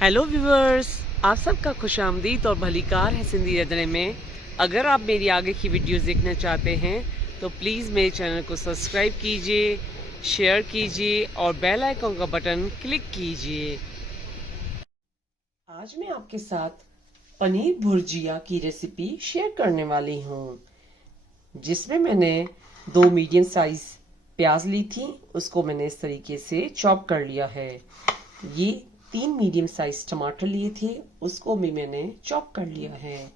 Hello viewers, आप सबका खुशामदीद और भलीकार है सिंधी रंधणे में। अगर आप मेरी आगे की वीडियोस देखना चाहते हैं तो प्लीज़ मेरे चैनल को सब्सक्राइब कीजिए, शेयर कीजिए और बेल आइकन का बटन क्लिक कीजिए। आज मैं आपके साथ पनीर भुर्जिया की रेसिपी शेयर करने वाली हूँ, जिसमें मैंने 2 मीडियम साइज प्याज ली थी। उसको मैंने इस तरीके से चॉप कर लिया है। ये 3 मीडियम साइज टमाटर लिए थे, उसको भी मैंने चॉप कर लिया है।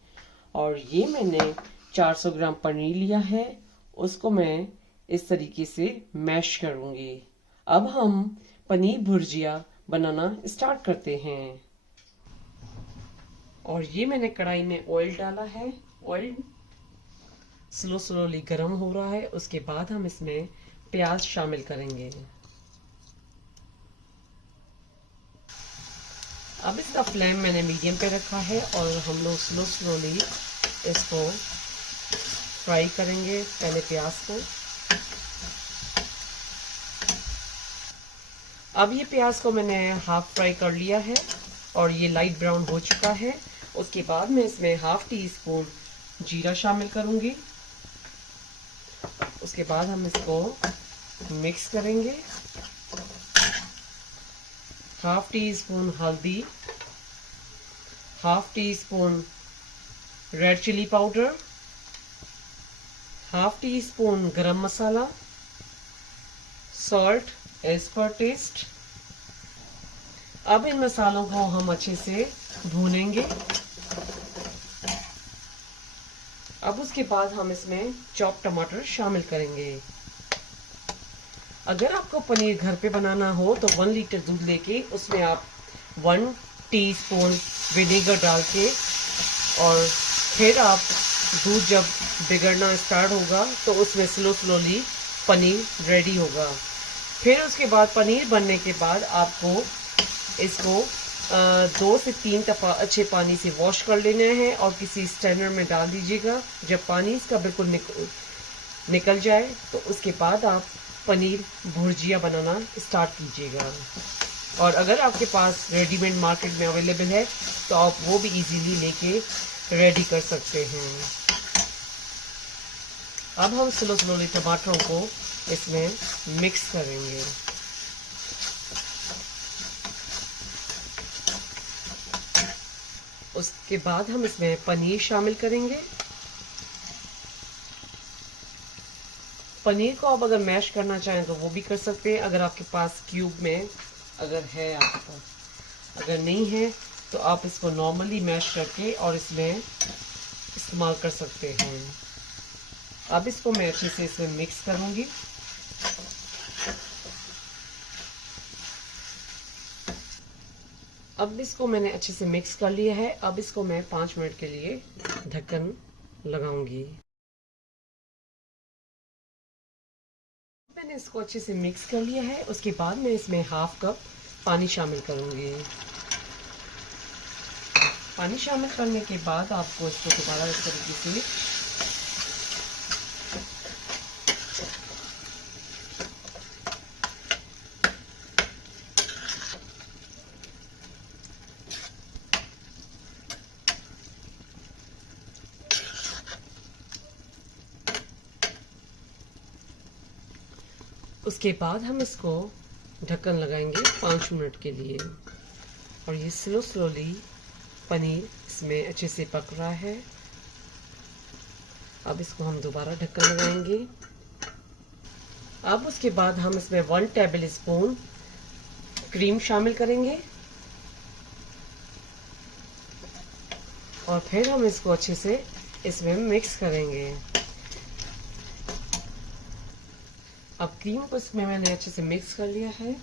और ये मैंने 400 ग्राम पनीर लिया है, उसको मैं इस तरीके से मैश करूंगी। अब हम पनीर भुर्जिया बनाना स्टार्ट करते हैं। और ये मैंने कढ़ाई में ऑयल डाला है। ऑयल स्लोली गर्म हो रहा है। उसके बाद हम इसमें प्याज शामिल करेंगे। अब इसका फ्लेम मैंने मीडियम पे रखा है और हम लोग स्लोली इसको फ्राई करेंगे, पहले प्याज को। अब ये प्याज को मैंने हाफ फ्राई कर लिया है और ये लाइट ब्राउन हो चुका है। उसके बाद मैं इसमें हाफ टी स्पून जीरा शामिल करूंगी। उसके बाद हम इसको मिक्स करेंगे। हाफ टी स्पून हल्दी, half teaspoon red chilli powder, half teaspoon garam masala, salt as per taste. अब इन मसालों को हम अच्छे से भूनेंगे। अब उसके बाद हम इसमें चॉप टमाटर शामिल करेंगे। अगर आपको पनीर घर पे बनाना हो तो 1 लीटर दूध लेके उसमें आप 1 टीस्पून विनेगर डाल के, और फिर आप दूध जब बिगड़ना स्टार्ट होगा तो उसमें स्लोली पनीर रेडी होगा। फिर उसके बाद पनीर बनने के बाद आपको इसको 2 से 3 दफ़ा अच्छे पानी से वॉश कर लेना है और किसी स्ट्रेनर में डाल दीजिएगा। जब पानी इसका बिल्कुल निकल जाए तो उसके बाद आप पनीर भुर्जिया बनाना स्टार्ट कीजिएगा। और अगर आपके पास रेडीमेड मार्केट में अवेलेबल है तो आप वो भी इजीली लेके रेडी कर सकते हैं। अब हम स्लोली टमाटरों को इसमें मिक्स करेंगे। उसके बाद हम इसमें पनीर शामिल करेंगे। पनीर को आप अगर मैश करना चाहें तो वो भी कर सकते हैं, अगर आपके पास क्यूब में अगर है आपके पास। अगर नहीं है तो आप इसको नॉर्मली मैश करके और इसमें इस्तेमाल कर सकते हैं। अब इसको मैं अच्छे से इसमें मिक्स करूंगी। अब इसको मैंने अच्छे से मिक्स कर लिया है। अब इसको मैं 5 मिनट के लिए ढक्कन लगाऊंगी। मैंने इसको अच्छे से मिक्स कर लिया है। उसके बाद मैं इसमें हाफ कप पानी शामिल करूंगी। पानी शामिल करने के बाद आपको इसको दोबारा इस तरीके से उसके बाद हम इसको ढक्कन लगाएंगे 5 मिनट के लिए। और ये स्लोली पनीर इसमें अच्छे से पक रहा है। अब इसको हम दोबारा ढक्कन लगाएंगे। अब उसके बाद हम इसमें 1 टेबल स्पून क्रीम शामिल करेंगे और फिर हम इसको अच्छे से इसमें मिक्स करेंगे। अब क्रीम को इसमें मैंने अच्छे से मिक्स कर लिया है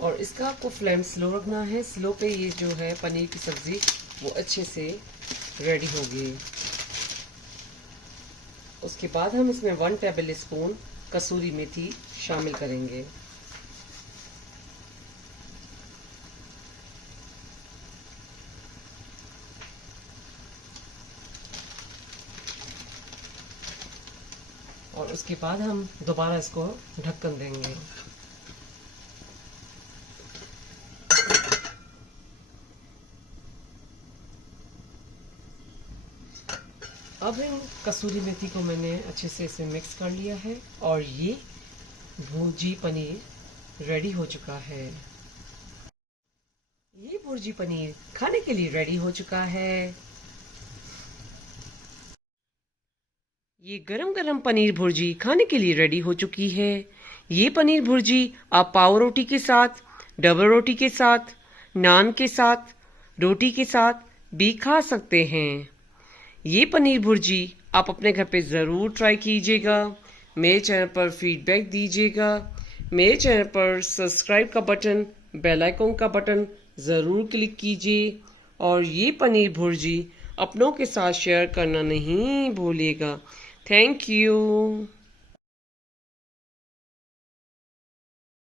और इसका आपको फ्लेम स्लो रखना है। स्लो पे ये जो है पनीर की सब्जी वो अच्छे से रेडी होगी। उसके बाद हम इसमें 1 टेबल स्पून कसूरी मेथी शामिल करेंगे। और उसके बाद हम दोबारा इसको ढक्कन देंगे। अब इन कसूरी मेथी को मैंने अच्छे से इसे मिक्स कर लिया है और ये भुर्जी पनीर रेडी हो चुका है। ये भुर्जी पनीर खाने के लिए रेडी हो चुका है। ये गरम गरम पनीर भुर्जी खाने के लिए रेडी हो चुकी है। ये पनीर भुर्जी आप पाव रोटी के साथ, डबल रोटी के साथ, नान के साथ, रोटी के साथ भी खा सकते हैं। ये पनीर भुर्जी आप अपने घर पे ज़रूर ट्राई कीजिएगा। मेरे चैनल पर फीडबैक दीजिएगा। मेरे चैनल पर सब्सक्राइब का बटन, बेल आइकन का बटन ज़रूर क्लिक कीजिए और ये पनीर भुर्जी अपनों के साथ शेयर करना नहीं भूलिएगा। Thank you.